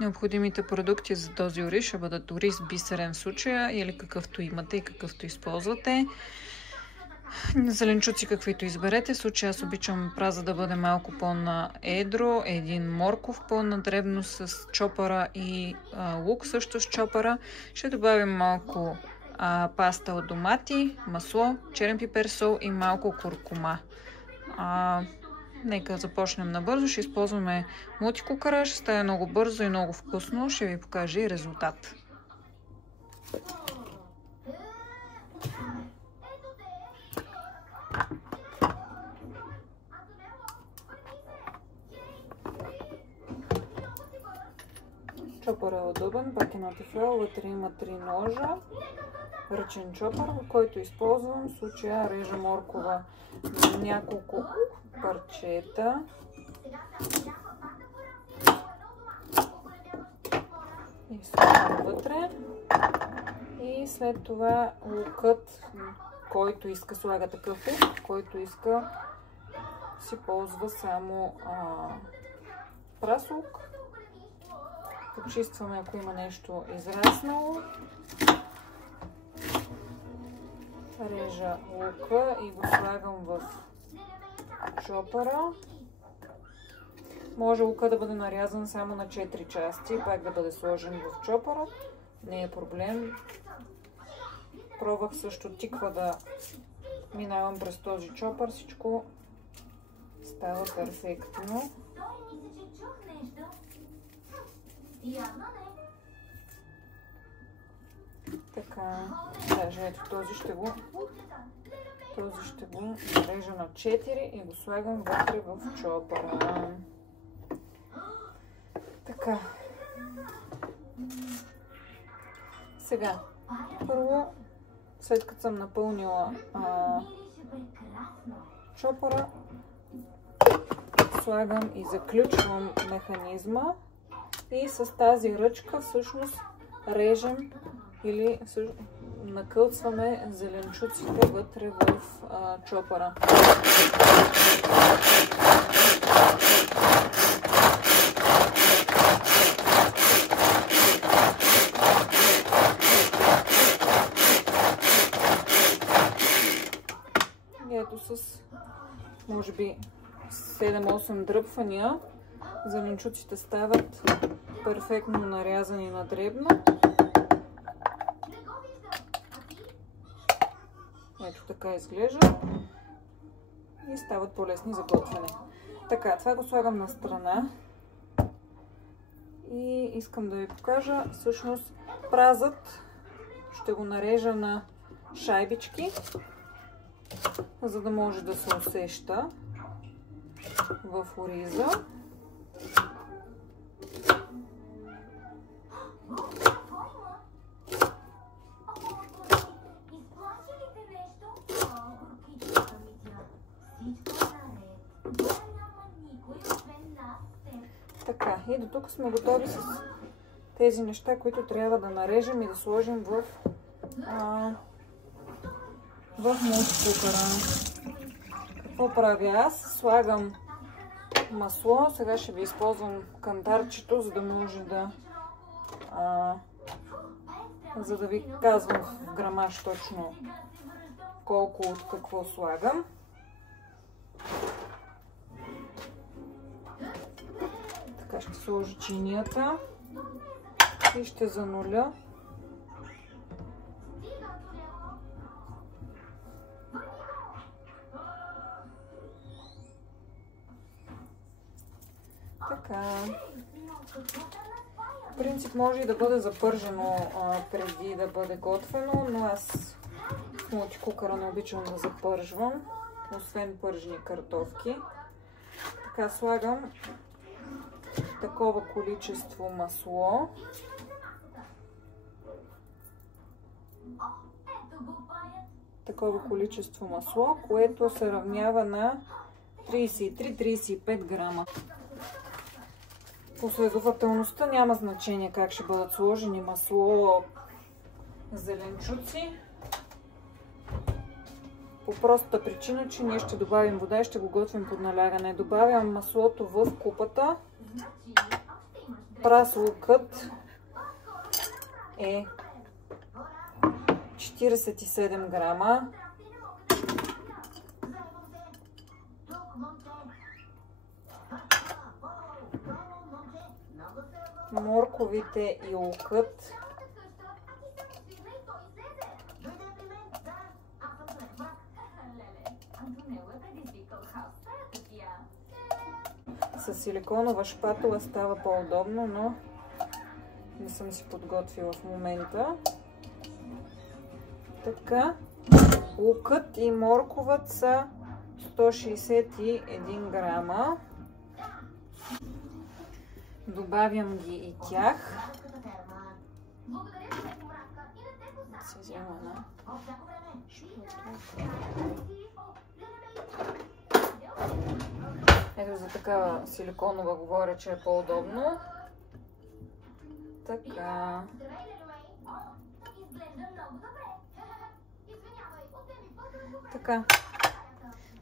Необходимите продукти за този ориз ще бъдат ориз бисерен в случая или какъвто имате и какъвто използвате. Зеленчуци каквито изберете. В случая аз обичам праза да бъде малко по-на едро. Един морков по-на дребно с чопъра и лук също с чопъра. Ще добавим малко паста от домати, масло, черен пипер, сол и малко куркума. Нека започнем набързо. Ще използваме мултикукъра. Ще стане много бързо и много вкусно. Ще ви покажа и резултат. Чопър е удобен, пак е на тефал, вътре има 3 ножа, ръчен чопър, в който използвам. В случая режа моркова на няколко парчета. И слагам вътре. И след това лукът, който иска слага такъв лук, който иска си ползва само прас лук. Почистваме, ако има нещо израснало. Режа лука и го слагам в чопъра. Може лука да бъде нарязан само на 4 части, пак да бъде сложен в чопъра. Не е проблем. Пробвах също тиква да минавам през този чопър. Всичко става перфектно. Така, даже ето този ще го нарежа на 4 и го слагам вътре в чопъра. Така. Сега, първо, след като съм напълнила чопъра, слагам и заключвам механизма. И с тази ръчка всъщност режем или накълцваме зеленчуците вътре в чопъра. И ето с може би 7-8 дръпвания зеленчуците стават перфектно нарязани на дребно. Ето така изглежда. И стават по-лесни за готвене. Така, това го слагам на страна. И искам да ви покажа, всъщност празът ще го нарежа на шайбички, за да може да се усеща в ориза. Така, и до тук сме готови с тези неща, които трябва да нарежем и да сложим в мултикукъра. Какво правя аз? Слагам масло. Сега ще ви използвам кантарчето, за да може за да ви казвам в грамаж точно колко от какво слагам. Така ще сложа чинията и ще зануля. Така. В принцип може и да бъде запържено преди да бъде готвено, но аз в мултикукъра не обичам да запържвам, освен пържени картофки. Така, слагам такова количество масло. Такова количество масло, което се равнява на 33-35 грама. Последователността няма значение как ще бъдат сложени масло, зеленчуци. По простата причина, че ние ще добавим вода и ще го готвим под налягане. Добавям маслото в купата Прас лукът е 47 грама. Морковите и лукът с силиконова шпатула става по-удобно, но не съм си подготвила в момента. Така, лукът и морковът са 161 грама. Добавям ги и тях. Ето за такава силиконова говоря, че е по-удобно. Така. Така.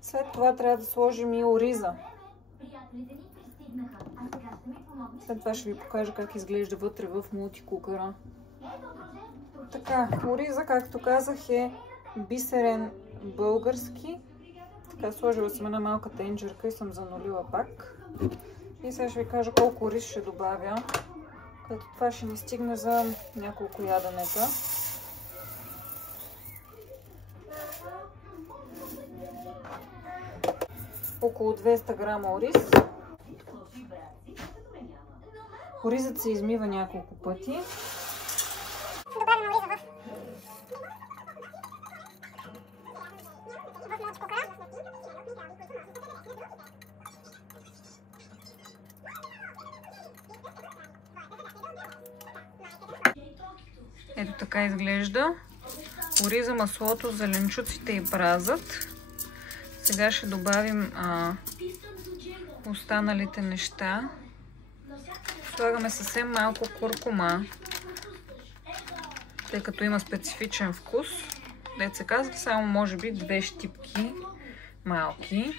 След това трябва да сложим и ориза. След това ще ви покажа как изглежда вътре в мултикукъра. Така, ориза, както казах, е бисерен български. Така, сложила съм една малка тенджерка и съм занулила пак. И сега ще ви кажа колко ориз ще добавя, като това ще ни стигне за няколко яденета. Около 200 грама ориз. Оризът се измива няколко пъти. Добавяме ориза в ето така изглежда. Ориза, маслото, зеленчуците и празът. Сега ще добавим останалите неща. Слагаме съвсем малко куркума, тъй като има специфичен вкус. Дето се казва, само може би 2 щипки малки.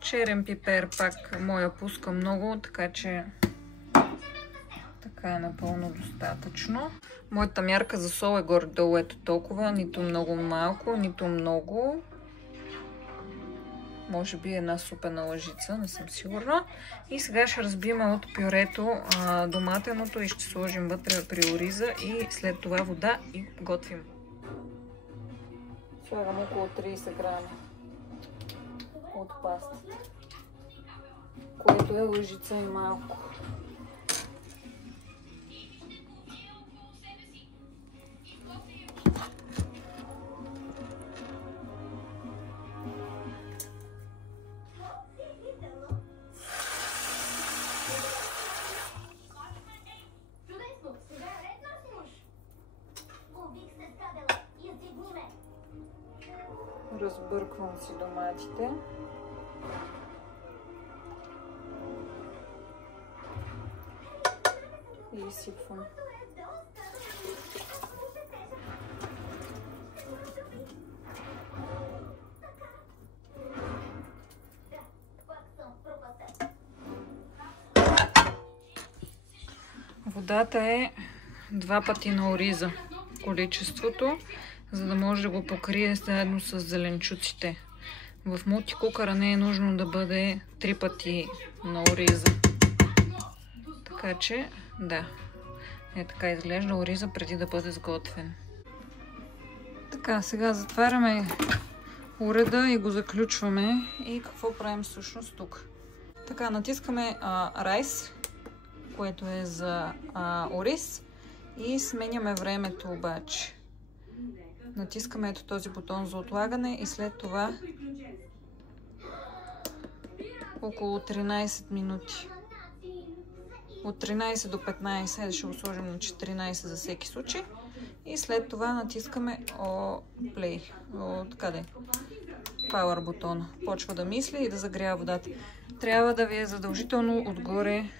Черен пипер пак моя пуска много, така че така е напълно достатъчно. Моята мярка за сол е горе-долу ето толкова, нито много малко, нито много. Може би една супена лъжица, не съм сигурна. И сега ще разбием от пюрето доматеното и ще сложим вътре при ориза и след това вода и готвим. Слагам около 30 грама от пастата, което е лъжица и малко. Разбърквам си доматите. И изсипвам. Водата е 2 пъти на ориза количеството, за да може да го покрие заедно с зеленчуците. В мултикукъра не е нужно да бъде 3 пъти на ориза. Така че, да. Е така изглежда ориза преди да бъде сготвен. Така, сега затваряме уреда и го заключваме. И какво правим всъщност тук? Така, натискаме райс, което е за ориз. И сменяме времето обаче. Натискаме ето този бутон за отлагане и след това около 13 минути. От 13 до 15, ще го сложим на 14 за всеки случай. И след това натискаме Play, Power бутона. Почва да мисли и да загрява водата. Трябва да ви е задължително отгоре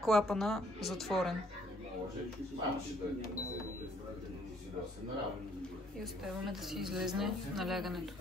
клапана затворен. И оставяме да си излезне налягането.